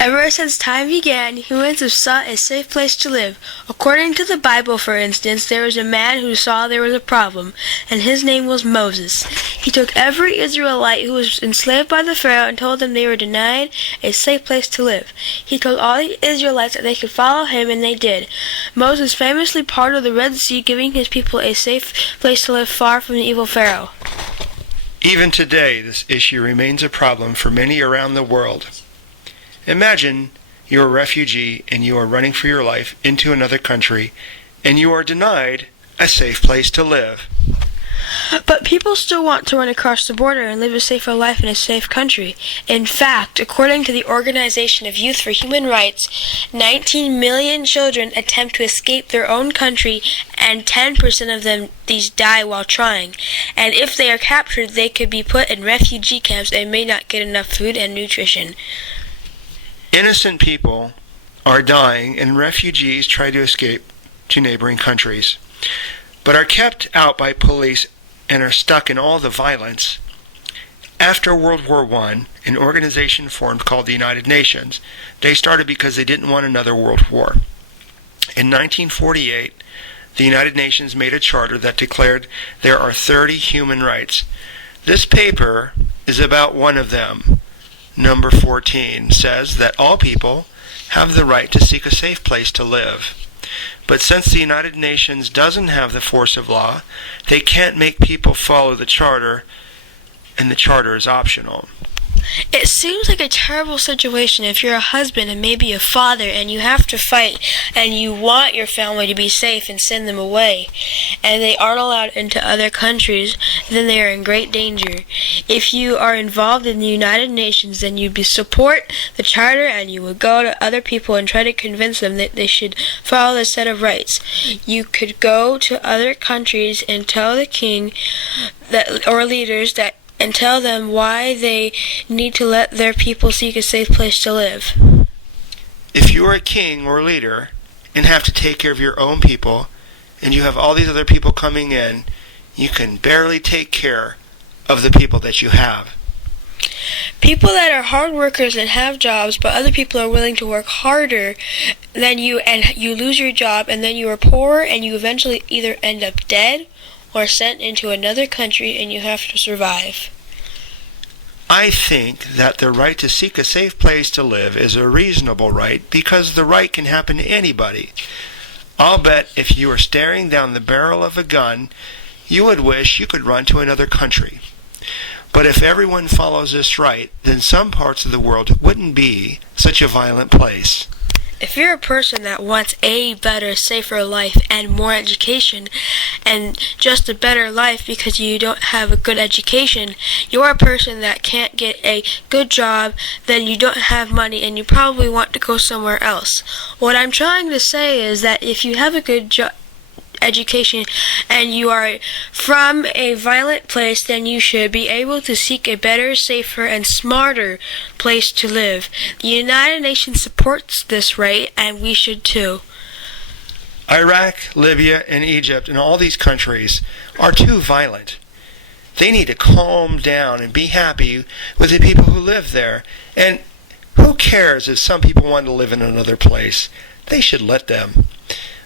Ever since time began, humans have sought a safe place to live. According to the Bible, for instance, there was a man who saw there was a problem, and his name was Moses. He took every Israelite who was enslaved by the Pharaoh and told them they were denied a safe place to live. He told all the Israelites that they could follow him, and they did. Moses famously parted the Red Sea, giving his people a safe place to live far from the evil Pharaoh. Even today, this issue remains a problem for many around the world. Imagine you're a refugee and you are running for your life into another country and you are denied a safe place to live. But people still want to run across the border and live a safer life in a safe country. In fact, according to the Organization of Youth for Human Rights, 19 million children attempt to escape their own country and 10% of them die while trying. And if they are captured, they could be put in refugee camps and may not get enough food and nutrition. Innocent people are dying and refugees try to escape to neighboring countries, but are kept out by police and are stuck in all the violence. After World War I, an organization formed called the United Nations. They started because they didn't want another world war. In 1948, the United Nations made a charter that declared there are 30 human rights. This paper is about one of them. Number 14 says that all people have the right to seek a safe place to live. But since the United Nations doesn't have the force of law, they can't make people follow the charter, and the charter is optional. It seems like a terrible situation if you're a husband and maybe a father and you have to fight and you want your family to be safe and send them away and they aren't allowed into other countries, then they are in great danger. If you are involved in the United Nations, then you'd support the charter and you would go to other people and try to convince them that they should follow this set of rights. You could go to other countries and tell the king or leaders and tell them why they need to let their people seek a safe place to live. If you are a king or leader and have to take care of your own people, and you have all these other people coming in, you can barely take care of the people that you have. People that are hard workers and have jobs, but other people are willing to work harder than you, and you lose your job, and then you are poor, and you eventually either end up dead or sent into another country and you have to survive. I think that the right to seek a safe place to live is a reasonable right because the right can happen to anybody. I'll bet if you were staring down the barrel of a gun, you would wish you could run to another country. But if everyone follows this right, then some parts of the world wouldn't be such a violent place. If you're a person that wants a better, safer life and more education and just a better life because you don't have a good education, you're a person that can't get a good job, then you don't have money and you probably want to go somewhere else. What I'm trying to say is that if you have a good education and you are from a violent place, then you should be able to seek a better, safer, and smarter place to live. The United Nations supports this right, and we should too. Iraq, Libya, and Egypt, and all these countries are too violent. They need to calm down and be happy with the people who live there. And who cares if some people want to live in another place? They should let them.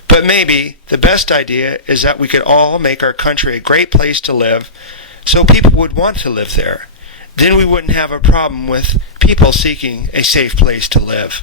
But maybe the best idea is that we could all make our country a great place to live so people would want to live there. Then we wouldn't have a problem with people seeking a safe place to live.